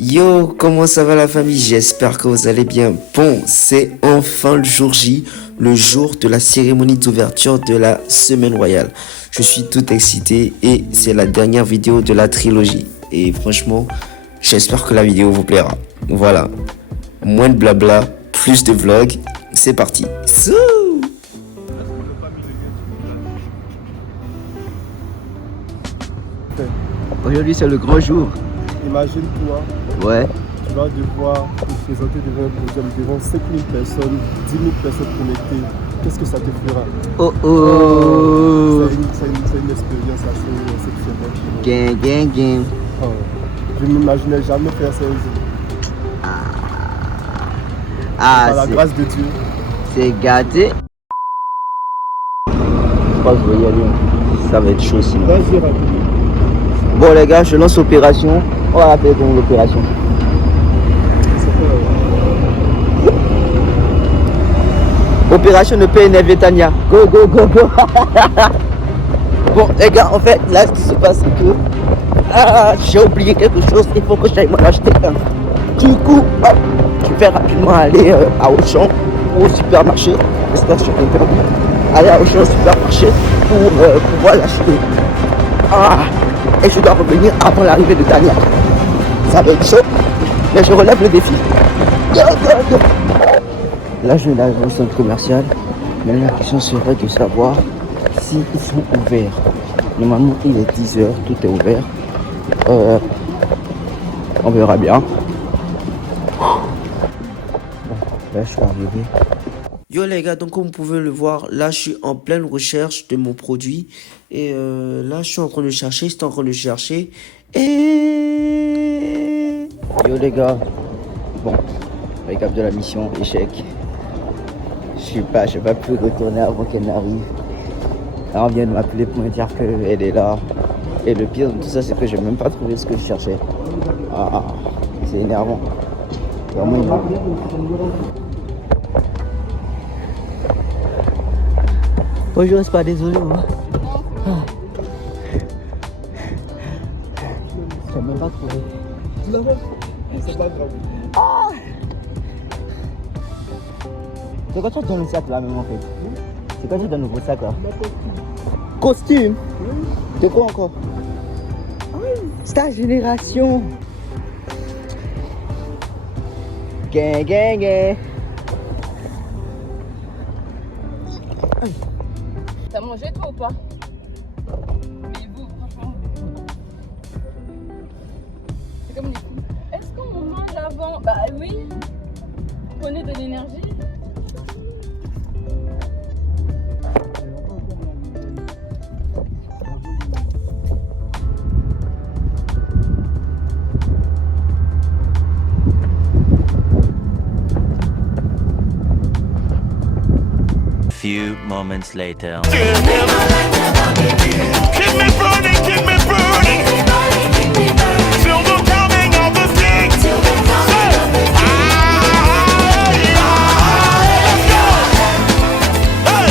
Yo, comment ça va la famille? J'espère que vous allez bien. Bon, c'est enfin le jour J, le jour de la cérémonie d'ouverture de la Semaine Royale. Je suis tout excité et c'est la dernière vidéo de la trilogie. Et franchement, j'espère que la vidéo vous plaira. Voilà, moins de blabla, plus de vlogs. C'est parti. Souh. Aujourd'hui c'est le grand jour. Imagine-toi, Ouais. tu vas devoir te présenter devant un podium devant 5000 personnes, 10 000 personnes connectées. Qu'est-ce que ça te fera? Oh oh. C'est une expérience assez exceptionnelle. Gang gang gang. Oh, je ne m'imaginais jamais faire ça un jour. Par la grâce de Dieu. C'est gâté. Je crois que je vais y aller. Ça va être chaud sinon. Vas-y, rapidement. Bon les gars, je lance l'opération. On va appeler donc l'opération. Opération ne peut énerver Tania. Go go go go. Bon les gars, en fait là ce qui se passe c'est que j'ai oublié quelque chose. Il faut que j'aille m'en acheter un. Du coup, hop, je vais rapidement aller à Auchan ou au supermarché. J'espère que je suis perdu. Aller à Auchan au supermarché pour pouvoir l'acheter. Et je dois revenir avant l'arrivée de Tania. Ça va être chaud, mais je relève le défi. Go, go, go. Là, je vais aller au centre commercial. Mais la question serait de savoir s'ils sont ouverts. Normalement, il est 10h, tout est ouvert. On verra bien. Bon, là, je suis arrivé. Yo les gars, donc comme vous pouvez le voir, là je suis en pleine recherche de mon produit. Et là je suis en train de chercher, c'est en train de chercher. Et... Yo les gars, bon, récap de la mission, échec. Je pas pu retourner avant qu'elle n'arrive. Là on vient de m'appeler pour me dire qu'elle est là. Et le pire de tout ça c'est que j'ai même pas trouvé ce que je cherchais. C'est énervant. Vraiment énervant. Bonjour, c'est pas désolé moi. J'ai même pas trouvé. Tu l'as vu? C'est pas grave. C'est quoi tu donnes le sac là même en fait? C'est quoi tu donnes le gros sac là? Costume? De quoi encore? C'est ta génération. Gang gang gang. T'as mangé toi ou pas? Mais vous, franchement. C'est comme les fous. Est-ce qu'on mange avant? Bah oui. Prenez de l'énergie. Few moments later. Keep me burning, keep me burning. Till the coming of the King. Let's go. Hey.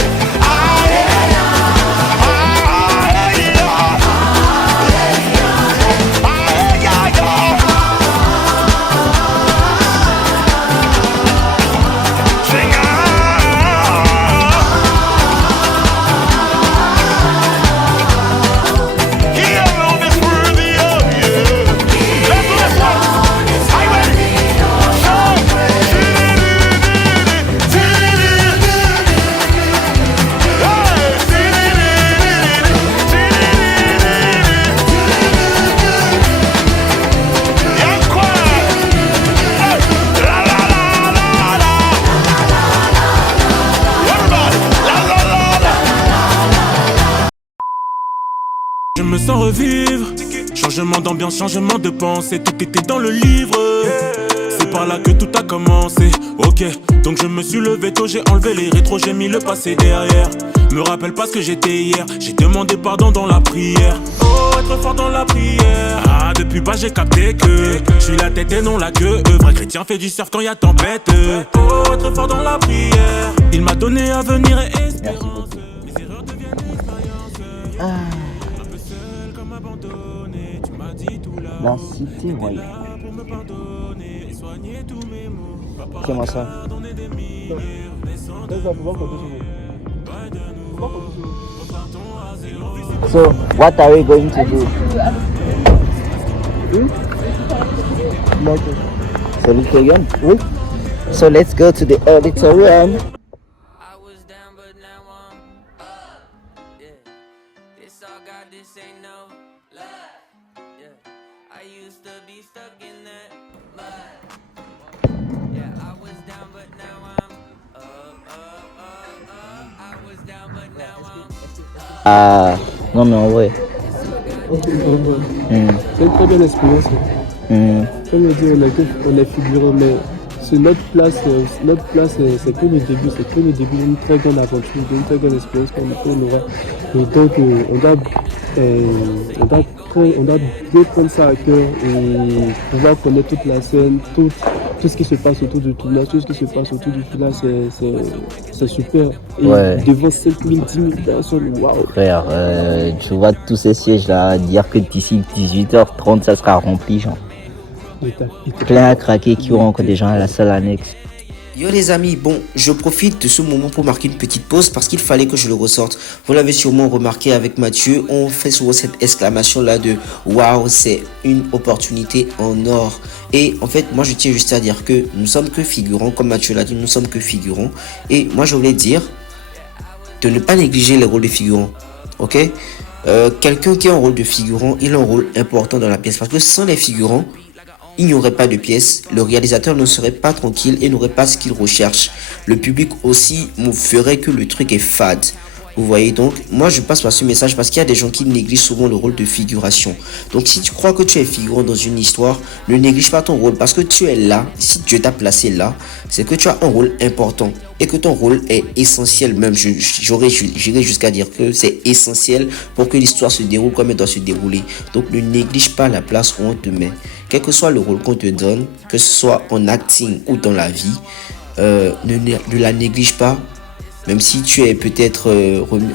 Sing Je me sens revivre. Changement d'ambiance, changement de pensée. Tout était dans le livre. C'est par là que tout a commencé. Ok, donc je me suis levé tôt, j'ai enlevé les rétros, j'ai mis le passé derrière. Me rappelle pas ce que j'étais hier. J'ai demandé pardon dans la prière. Oh, être fort dans la prière. Depuis bas j'ai capté que je suis la tête et non la queue. Vrai chrétien fait du surf quand y a tempête. Oh, être fort dans la prière. Il m'a donné avenir et espérance. Mes erreurs deviennent expérience. Un peu seul comme abandonné. Tu m'as dit tout là. La cité royale. pardonner et soigner tous mes maux. Fais-moi ça. Pardonner des milliers, descendre Là, ça va pouvoir compter sur vous. Pouvoir compter sur vous. So, what are we going to do? So, Victorian? Oui. So, let's go to the auditorium. I was down, but now I'm up. Yeah, this all God, this ain't no lie. Yeah, I used to be stuck in that mud. Yeah, I was down, but now I'm up. I was down, but now I'm Ah, non, mais en vrai. C'est une très belle expérience. Comme je dis, on est figurant, mais c'est notre place, c'est que le début, d'une très grande aventure, d'une très grande expérience qu'on aura. Et donc, on doit bien prendre ça à cœur et pouvoir connaître toute la scène, tout ce qui se passe autour du tournage, tout ce qui se passe autour du final, c'est super. Et Ouais. devant 5 000, 10 000 personnes, waouh! Frère, tu vois tous ces sièges là, dire que d'ici 18h30 ça sera rempli, genre. Plein à craquer qui auront encore des gens à la salle annexe. Yo les amis, bon, je profite de ce moment pour marquer une petite pause parce qu'il fallait que je le ressorte. Vous l'avez sûrement remarqué avec Mathieu, on fait souvent cette exclamation là de waouh, c'est une opportunité en or. Et en fait, moi je tiens juste à dire que nous sommes que figurants, comme Mathieu l'a dit, nous sommes que figurants. Et moi je voulais dire de ne pas négliger les rôles de figurants, ok? Quelqu'un qui a un rôle de figurant, il a un rôle important dans la pièce parce que sans les figurants, il n'y aurait pas de pièce, le réalisateur ne serait pas tranquille et n'aurait pas ce qu'il recherche. Le public aussi ferait que le truc est fade. Vous voyez, donc, moi je passe par ce message parce qu'il y a des gens qui négligent souvent le rôle de figuration. Donc si tu crois que tu es figurant dans une histoire, ne néglige pas ton rôle parce que tu es là, si Dieu t'a placé là, c'est que tu as un rôle important et que ton rôle est essentiel même. J'irai jusqu'à dire que c'est essentiel pour que l'histoire se déroule comme elle doit se dérouler. Donc ne néglige pas la place où on te met. Quel que soit le rôle qu'on te donne, que ce soit en acting ou dans la vie, ne la néglige pas. Même si tu es peut-être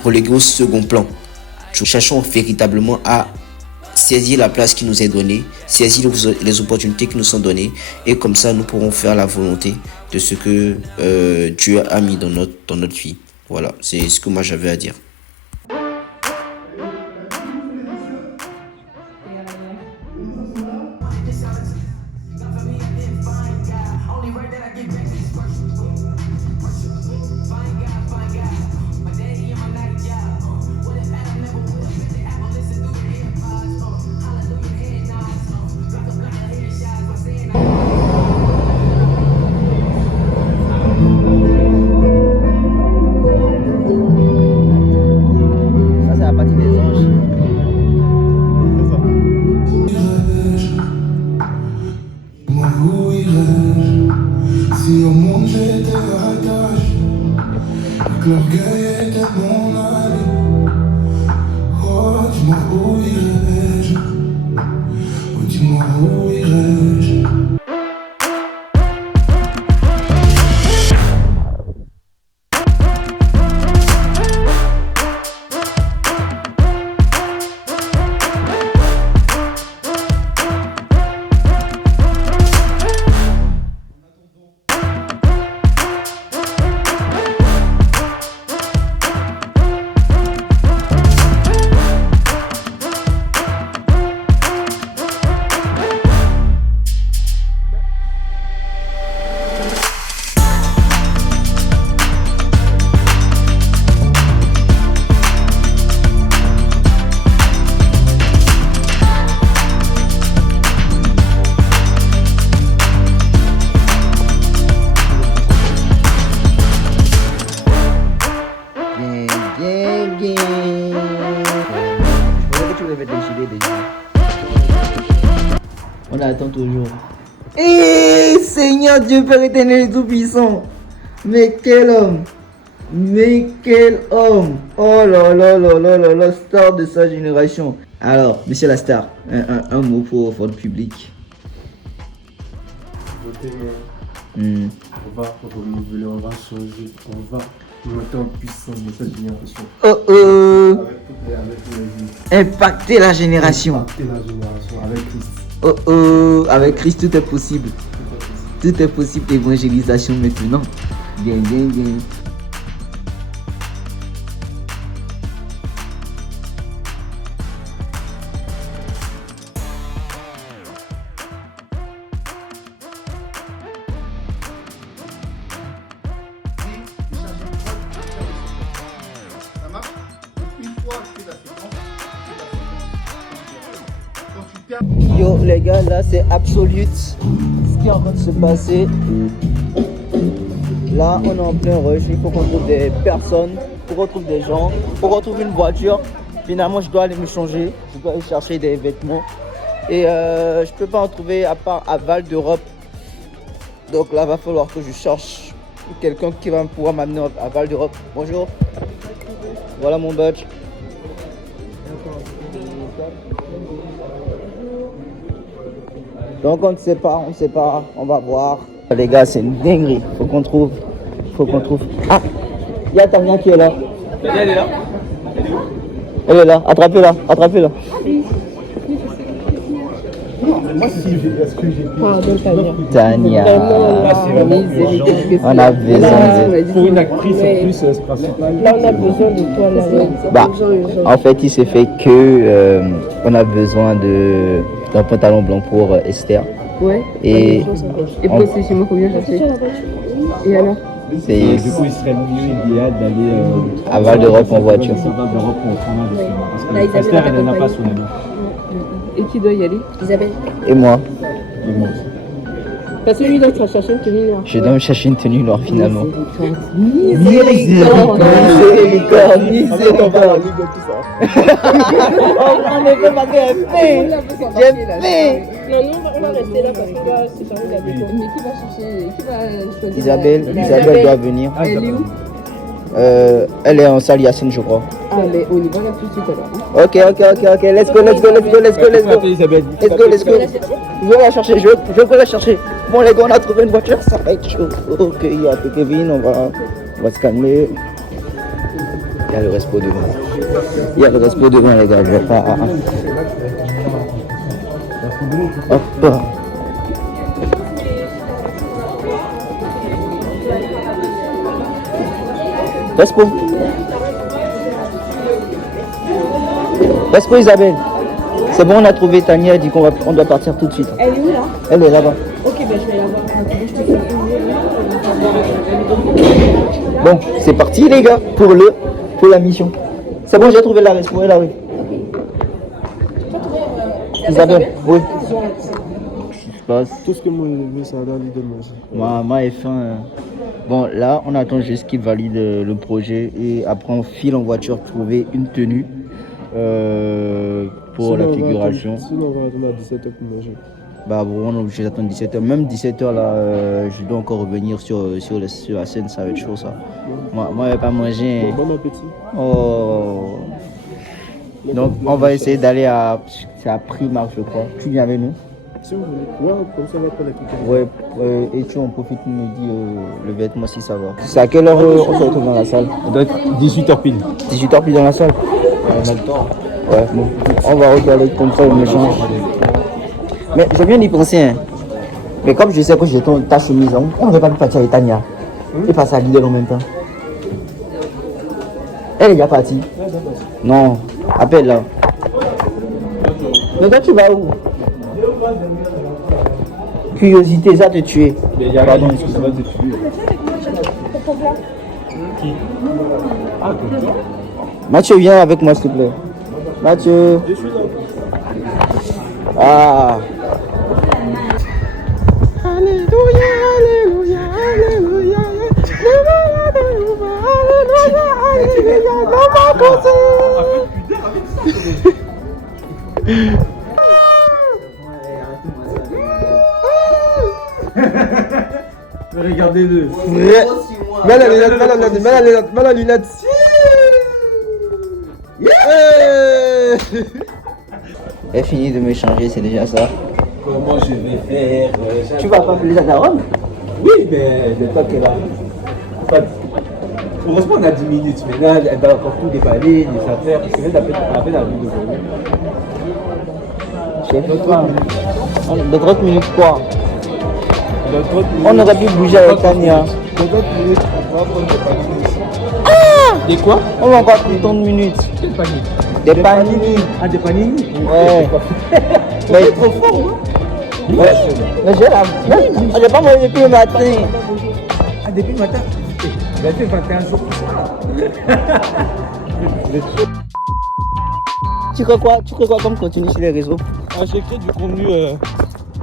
relégué au second plan, nous cherchons véritablement à saisir la place qui nous est donnée, saisir les opportunités qui nous sont données, et comme ça nous pourrons faire la volonté de ce que Dieu a mis dans notre vie. Voilà, c'est ce que moi j'avais à dire. Ça, c'est la partie des anges. Moi où irais-je si au monde j'étais attaché et que l'orgueil était mon ami? Oh, dis-moi où irais-je? Oh, dis-moi où irais-je? Bien. Je pensais que tu voulais mettre les gilets déjà. On attend toujours. Eh, Seigneur Dieu Père éternel et tout-puissant. Mais quel homme. Oh là, star de sa génération. Alors, monsieur la star, un mot pour votre public. Votez, Hmm. on va renouveler, on va changer, on va monter en puissance de cette génération. Oh. Avec toutes les vies. Impacter la génération. Impacter la génération avec Christ. Oh oh, avec Christ tout est possible. Tout est possible, évangélisation maintenant. Bien, bien, bien. Yo les gars, là c'est absolute ce qui est en train de se passer. Là on est en plein rush, il faut qu'on trouve des personnes, faut qu'on trouve des gens, faut qu'on trouve une voiture. Finalement je dois aller me changer, je dois aller chercher des vêtements. Et je peux pas en trouver à part à Val d'Europe. Donc là va falloir que je cherche quelqu'un qui va pouvoir m'amener à Val d'Europe. Bonjour. Voilà mon badge. Donc on ne sait pas, on va voir. Les gars, c'est une dinguerie. Faut qu'on trouve. Ah, il y a Tania qui est là. Elle est là. Elle est là. Attrapez-la. Tania. On a besoin de... Pour une actrice en plus principale. Là, on a besoin de toi, là. Bah, en fait, il s'est fait que on a besoin d'un pantalon blanc pour Esther. Ouais. Et pour c'est chez moi, combien ça fait? Et alors? Du coup, il serait mieux idéal d'aller à Val d'Europe en voiture. À Val d'Europe pour prendre un document. Parce que Là, Isabelle Esther, elle n'a va pas t'accompagner. son avion. Et qui doit y aller? Isabelle. Et moi, Parce que lui, là, tu vas chercher une tenue noire. je dois me chercher une tenue noire finalement. Miséricorde. Miséricorde. On ne peut pas faire fait. Non, nous, on va rester là parce que là, c'est chargé de la déco. Mais qui va chercher? Qui va choisir? Isabelle doit venir. Elle est où? Elle est en salle Yacine, je crois. Ah, mais on y va là tout de suite alors. Ok. Let's go. Je vais la chercher, je vais la chercher. Bon les gars, on a trouvé une voiture, ça va être chaud. Ok, il y a Kevin, on va se calmer. Il y a le respo devant. Les gars, je vais pas... Hop. Respo Isabelle. C'est bon, on a trouvé Tania, elle dit on doit partir tout de suite. Elle est où là? Elle est là-bas. Ok, ben je vais la voir. Bon, c'est parti les gars pour la mission. C'est bon, j'ai trouvé la respo, elle est là, oui. Isabelle, oui. Qu'est-ce qui se passe? Tout ce que moi j'ai vu, ça a l'air de manger. Maman est faim. Bon, là, on attend juste qu'il valide le projet et après on file en voiture trouver une tenue pour la figuration. Sinon, on va attendre à 17h pour manger. Bah bon, on est obligé d'attendre 17h. Même 17h là, je dois encore revenir sur la scène, ça va être chaud ça. Moi, je vais pas manger. Bon appétit. Oh. Donc on va essayer d'aller à Primark, je crois. Tu viens avec nous? Si vous voulez. Ouais, comme ça on va prendre la Ouais, et tu en profites, tu me dis le vêtement si ça va. C'est à quelle heure on se retrouve dans la salle? On doit être 18h pile. 18h pile dans la salle? On a le temps. Ouais, bon. On va regarder comme ça, on échange. Mais je viens d'y penser, hein. Mais comme je sais que j'ai ta chemise, on n'aurait pas pu partir avec Tania. Et passer à Lidl en même temps. Elle est déjà partie. Non, appelle là. Mais toi tu vas où? Curiosité, ça te tuer. Pardon, excuse-moi. Mathieu, viens avec moi s'il te plaît. Mathieu. Ah. Alléluia, alléluia, alléluia. Regardez-le. Mets la lunette. Elle finit de me changer, c'est déjà ça. Comment je vais faire Tu vas pas appeler ça ta robe? Oui, mais le temps qu'elle a. Heureusement, on a 10 minutes, mais là, elle va encore tout déballer, les affaires, parce que là, elle a fait la vie de De 30 minutes quoi? Dans 30 minutes. On aurait pu bouger avec Tania. Dans 30 minutes, on va prendre des panini ici. Des quoi? On va encore plus de 30 minutes. Quel panier? Des panini. Ah, des panini? Ouais. Mais il est trop fort. Ouais. Mais j'ai la. J'ai pas mangé depuis le matin. Ah, depuis le matin? Il a fait 21 jours pour ça. Tu crois quoi comme contenu sur les réseaux? J'ai créé du contenu,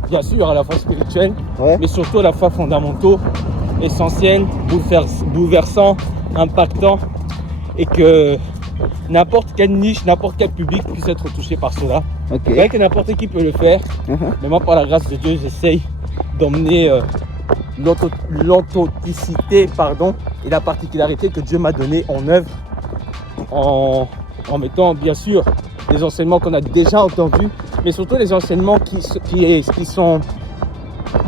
bien sûr, à la fois spirituel, Ouais. mais surtout à la fois fondamentaux, essentiels, bouleversants, impactants, et que n'importe quelle niche, n'importe quel public puisse être touché par cela. Ok. C'est vrai que n'importe qui peut le faire, mais moi, par la grâce de Dieu, j'essaye d'emmener l'authenticité, et la particularité que Dieu m'a donnée en œuvre, en mettant bien sûr des enseignements qu'on a déjà entendus, mais surtout les enseignements qui sont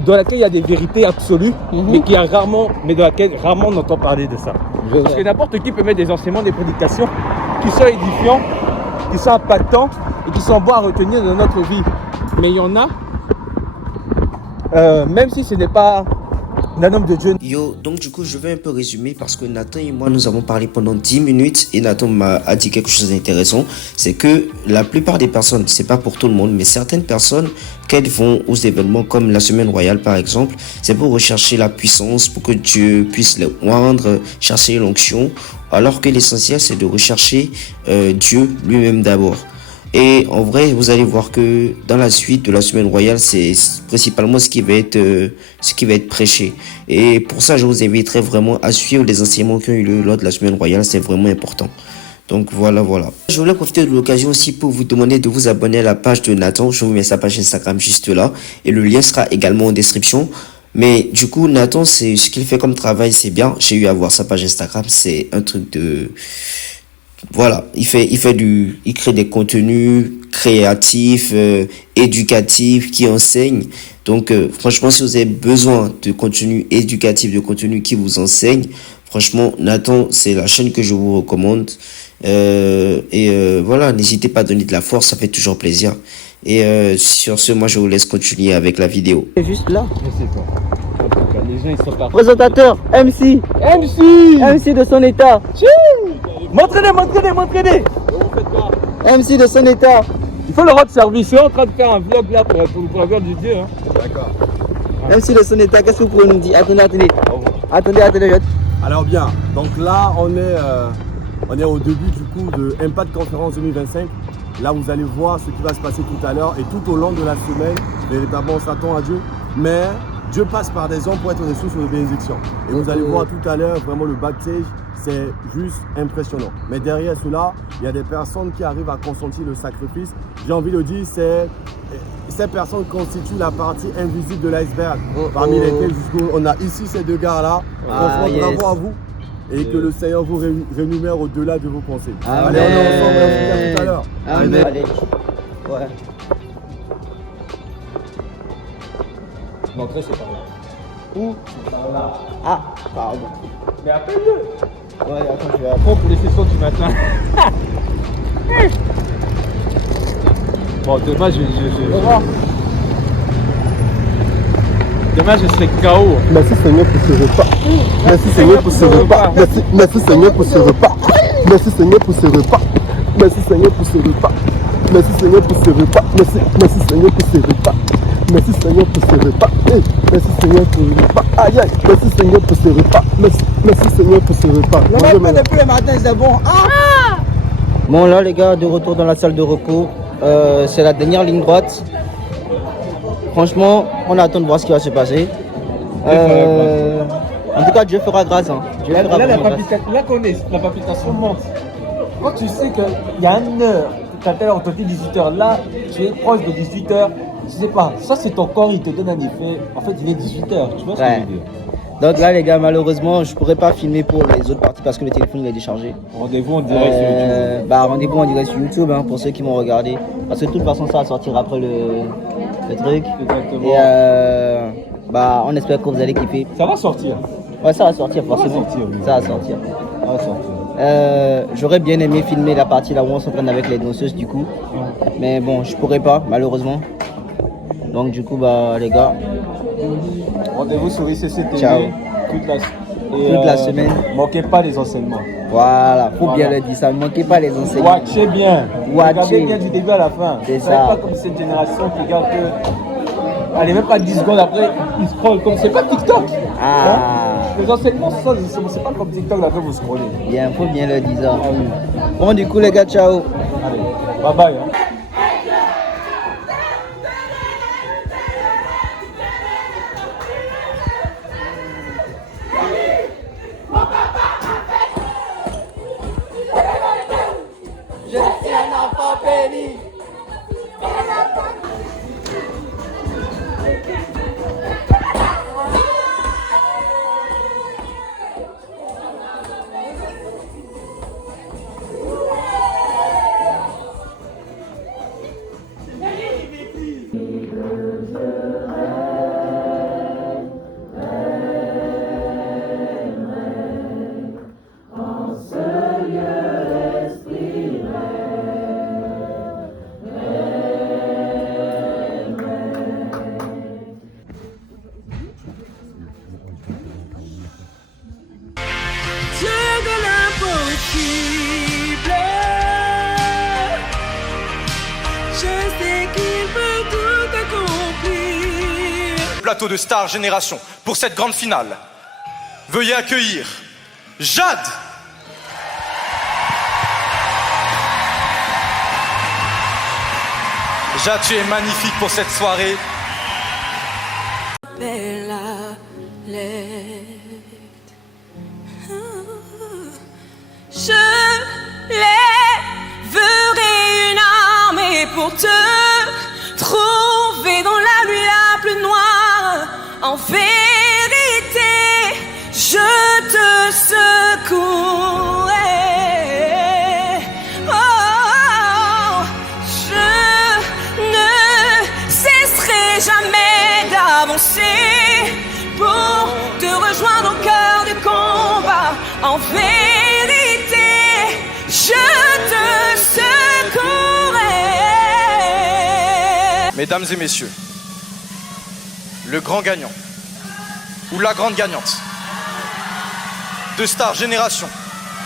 dans lesquels il y a des vérités absolues, mais dans lesquelles rarement on entend parler de ça. Parce que n'importe qui peut mettre des enseignements, des prédications qui sont édifiants, qui sont impactants et qui sont bons à retenir dans notre vie. Mais il y en a, même si ce n'est pas un homme de Dieu. Yo, donc du coup, je vais un peu résumer parce que Nathan et moi, nous avons parlé pendant 10 minutes et Nathan a dit quelque chose d'intéressant. C'est que la plupart des personnes, c'est pas pour tout le monde, mais certaines personnes, qu'elles vont aux événements comme la Semaine Royale par exemple, c'est pour rechercher la puissance, pour que Dieu puisse les oindre, chercher l'onction, alors que l'essentiel, c'est de rechercher Dieu lui-même d'abord. Et en vrai, vous allez voir que dans la suite de la Semaine Royale, c'est principalement ce qui va être prêché. Et pour ça, je vous inviterai vraiment à suivre les enseignements qui ont eu lieu lors de la Semaine Royale. C'est vraiment important. Donc voilà. Je voulais profiter de l'occasion aussi pour vous demander de vous abonner à la page de Nathan. Je vous mets sa page Instagram juste là. Et le lien sera également en description. Mais du coup, Nathan, c'est ce qu'il fait comme travail, c'est bien. J'ai eu à voir sa page Instagram. C'est un truc de... Voilà, il crée des contenus créatifs, éducatifs, qui enseignent. Donc, franchement, si vous avez besoin de contenu éducatif, de contenu qui vous enseigne, franchement, Nathan, c'est la chaîne que je vous recommande. Voilà, n'hésitez pas à donner de la force, ça fait toujours plaisir. Et sur ce, moi, je vous laisse continuer avec la vidéo. C'est juste là. Je sais pas. En tout cas, les gens, ils sont partis. Présentateur, MC de son état. Montrez-les. MC de son état. Il faut le rendre service. Je suis en train de faire un vlog là pour la gloire du Dieu. Hein. D'accord. MC de son état, qu'est-ce que vous pouvez nous dire? Attendez. Alors bien, donc là on est au début du coup de Impact Conférence 2025. Là vous allez voir ce qui va se passer tout à l'heure et tout au long de la semaine, véritablement on s'attend à Dieu. Mais Dieu passe par des hommes pour être des sources de bénédiction. Et vous allez voir tout à l'heure vraiment le backstage, c'est juste impressionnant. Mais derrière cela, il y a des personnes qui arrivent à consentir le sacrifice. J'ai envie de dire, ces personnes constituent la partie invisible de l'iceberg. Parmi lesquelles on a ici ces deux gars-là. Franchement, bravo à vous. Et que le Seigneur vous rémunère au-delà de vos pensées. Amen. Allez, on est ensemble, on se dit à tout à l'heure. Amen. Allez. Ouais. L'entrée, c'est par là. Où? Ah, pardon. Mais appelle-le. Ouais, attends, je vais apprendre. Pour les sessions du matin. Bon, demain, demain, je serai KO. Merci Seigneur pour ce repas. Merci Seigneur pour ce repas. Merci Seigneur pour ce repas. Merci Seigneur pour ce repas. Merci Seigneur pour ce repas. Merci Seigneur pour ce repas. Merci Seigneur pour ce repas. Merci Seigneur pour ce repas. Merci Seigneur pour ce repas. Aïe aïe. Merci Seigneur pour ce repas. Merci Seigneur pour ce repas. Le mec depuis le matin, c'est bon. Bon là les gars, de retour dans la salle de repos. C'est la dernière ligne droite. Franchement, on attend de voir ce qui va se passer. En tout cas, Dieu fera grâce. Hein. Dieu fera Là, grâce. la palpitation monte. Quand tu sais qu'il y a une heure, tout à l'heure, on te dit 18h, là, tu es proche de 18h, je sais pas, ça c'est ton corps, il te donne un effet. En fait, il est 18h, tu vois ce que je veux dire? Donc là, les gars, malheureusement, je pourrais pas filmer pour les autres parties parce que le téléphone il est déchargé. Rendez-vous en direct sur YouTube. Rendez-vous en direct sur YouTube hein, pour ceux qui m'ont regardé. Parce que de toute façon, ça va sortir après le truc. Exactement. Et on espère que vous allez kiffer. Ça va sortir. Ouais, ça va sortir forcément. Ça va sortir. J'aurais bien aimé filmer la partie là où on s'entraîne avec les danseuses du coup. Mais bon, je pourrais pas, malheureusement. Donc du coup, bah les gars, Rendez-vous sur ICCTV. Ciao. Toute la semaine. Manquez pas les enseignements. Voilà, faut bien Voilà. le dire, ça ne manquez pas les enseignements. Watchez bien. Watchez. Regardez bien du début à la fin. C'est Vous savez ça. pas comme cette génération qui regarde que... Allez, même pas 10 secondes après, ils scrollent comme... C'est pas TikTok. Ah. Hein? Les enseignements, c'est pas comme TikTok, là, que vous scrollez. Bien, faut bien le dire. Ça. Ah oui. Bon, du coup, les gars, ciao. Allez, bye bye. Hein. Je suis un enfant béni. Plateau de Star Génération pour cette grande finale. Veuillez accueillir Jade. Jade, tu es magnifique pour cette soirée. Je lèverai une armée pour te trouver dans la nuit la plus noire. En vérité, je te secouerai. Oh, je ne cesserai jamais d'avancer pour te rejoindre au cœur du combat. En vérité, je te secouerai. Mesdames et messieurs, le grand gagnant ou la grande gagnante de Star Génération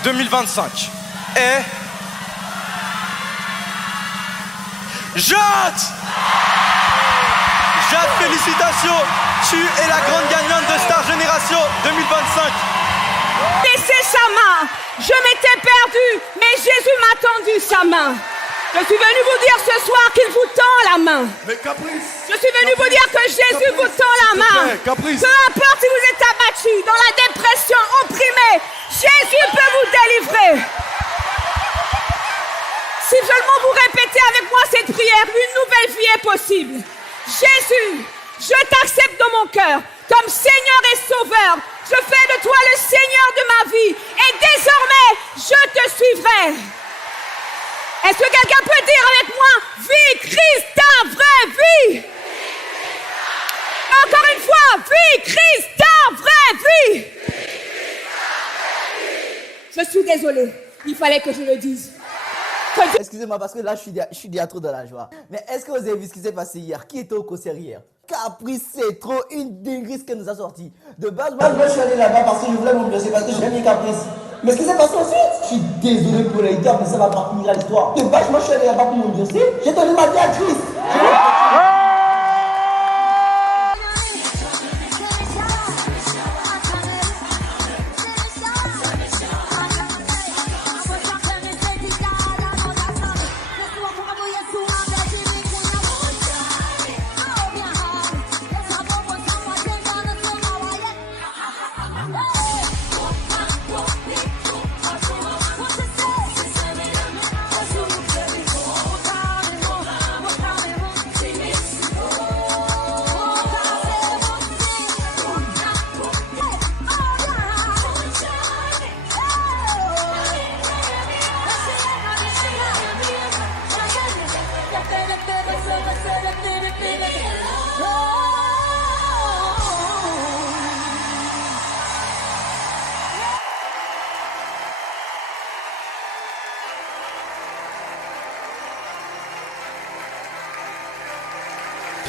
2025 est Jade. Jade, félicitations, tu es la grande gagnante de Star Génération 2025. Laissez sa main. Je m'étais perdue, mais Jésus m'a tendu sa main. Je suis venu vous dire ce soir qu'il vous tend la main. Mais Caprice. Je suis venu vous dire que Jésus vous tend la main. Caprice. Peu importe si vous êtes abattu, dans la dépression, opprimé, Jésus peut vous délivrer. Si seulement vous répétez avec moi cette prière, une nouvelle vie est possible. Jésus, je t'accepte dans mon cœur comme Seigneur et Sauveur. Je fais de toi le Seigneur de ma vie et désormais, je te suivrai. Est-ce que quelqu'un peut dire avec moi, vie Christ, ta vraie vie? Encore une fois, vie Christ, ta vraie vie. Je suis désolée, il fallait que je le dise. Excusez-moi parce que là, je suis déjà trop dans la joie. Mais est-ce que vous avez vu ce qui s'est passé hier? Qui était au concert hier? Caprice, c'est trop une dinguerie ce qu'elle nous a sorti. De base, moi, je suis allé là-bas parce que je voulais m'ambiancer, parce que j'aime bien Caprice. Mais ce qui s'est passé ensuite, je suis désolé pour les gars, mais ça va pas finir l'histoire. De base, moi, je suis allé là-bas pour m'ambiancer. J'ai donné ma vie à Christ.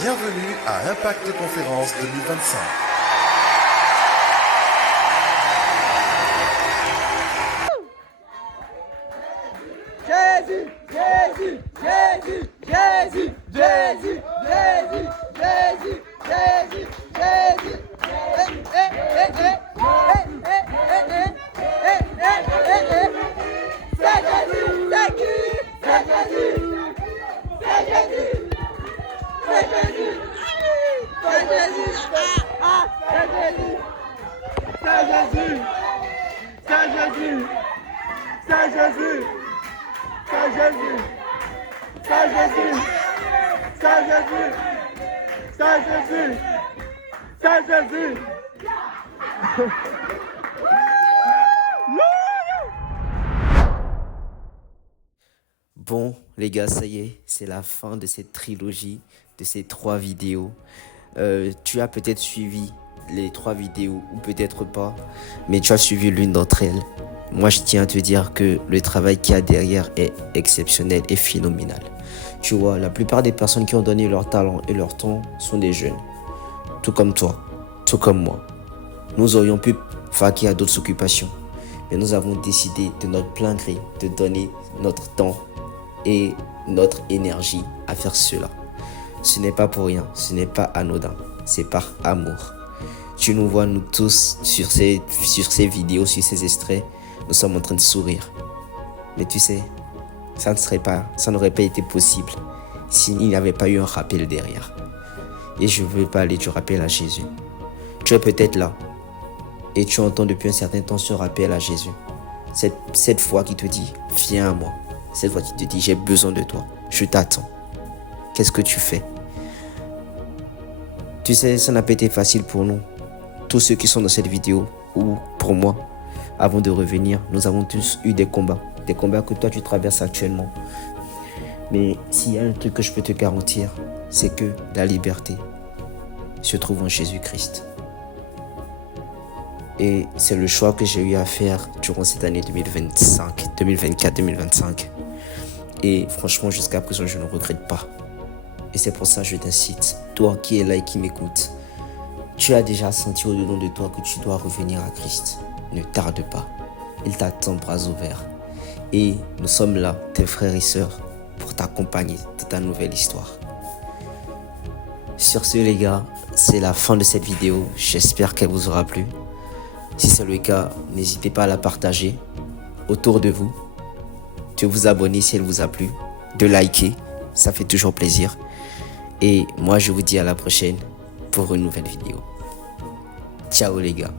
Bienvenue à Impact Conférence 2025. Jésus, Jésus, Jésus, Jésus, Jésus, Jésus, Jésus, Jésus, Jésus. C'est Jésus, c'est Jésus, c'est Jésus, c'est Jésus, c'est Jésus, c'est Jésus, c'est Jésus, c'est Jésus, c'est Jésus. C'est Jésus, c'est Jésus, c'est Jésus, c'est Jésus, c'est Jésus. Bon, les gars, ça y est, c'est la fin de cette trilogie, de ces 3 vidéos. Tu as peut-être suivi les 3 vidéos ou peut-être pas, mais tu as suivi l'une d'entre elles. Moi, je tiens à te dire que le travail qu'il y a derrière est exceptionnel et phénoménal. Tu vois, la plupart des personnes qui ont donné leur talent et leur temps sont des jeunes. Tout comme toi, tout comme moi. Nous aurions pu vaquer à d'autres occupations, mais nous avons décidé de notre plein gré de donner notre temps et notre énergie à faire cela. Ce n'est pas pour rien, ce n'est pas anodin, c'est par amour. Tu nous vois, nous tous, sur ces vidéos, sur ces extraits, nous sommes en train de sourire. Mais tu sais, ça n'aurait pas été possible s'il n'y avait pas eu un rappel derrière. Et je ne veux pas aller du rappel à Jésus. Tu es peut-être là et tu entends depuis un certain temps ce rappel à Jésus. Cette voix qui te dit, viens à moi. Cette voix qui te dit, j'ai besoin de toi. Je t'attends. Qu'est-ce que tu fais? Tu sais, ça n'a pas été facile pour nous. Tous ceux qui sont dans cette vidéo, ou pour moi, avant de revenir, nous avons tous eu des combats que toi tu traverses actuellement. Mais s'il y a un truc que je peux te garantir, c'est que la liberté se trouve en Jésus-Christ. Et c'est le choix que j'ai eu à faire durant cette année 2024-2025. Et franchement, jusqu'à présent, je ne regrette pas. Et c'est pour ça que je t'incite, toi qui es là et qui m'écoutes, tu as déjà senti au-dedans de toi que tu dois revenir à Christ. Ne tarde pas. Il t'attend bras ouverts. Et nous sommes là, tes frères et sœurs, pour t'accompagner dans ta nouvelle histoire. Sur ce, les gars, c'est la fin de cette vidéo. J'espère qu'elle vous aura plu. Si c'est le cas, n'hésitez pas à la partager autour de vous, de vous abonner si elle vous a plu, de liker, ça fait toujours plaisir. Et moi, je vous dis à la prochaine pour une nouvelle vidéo. Ciao les gars.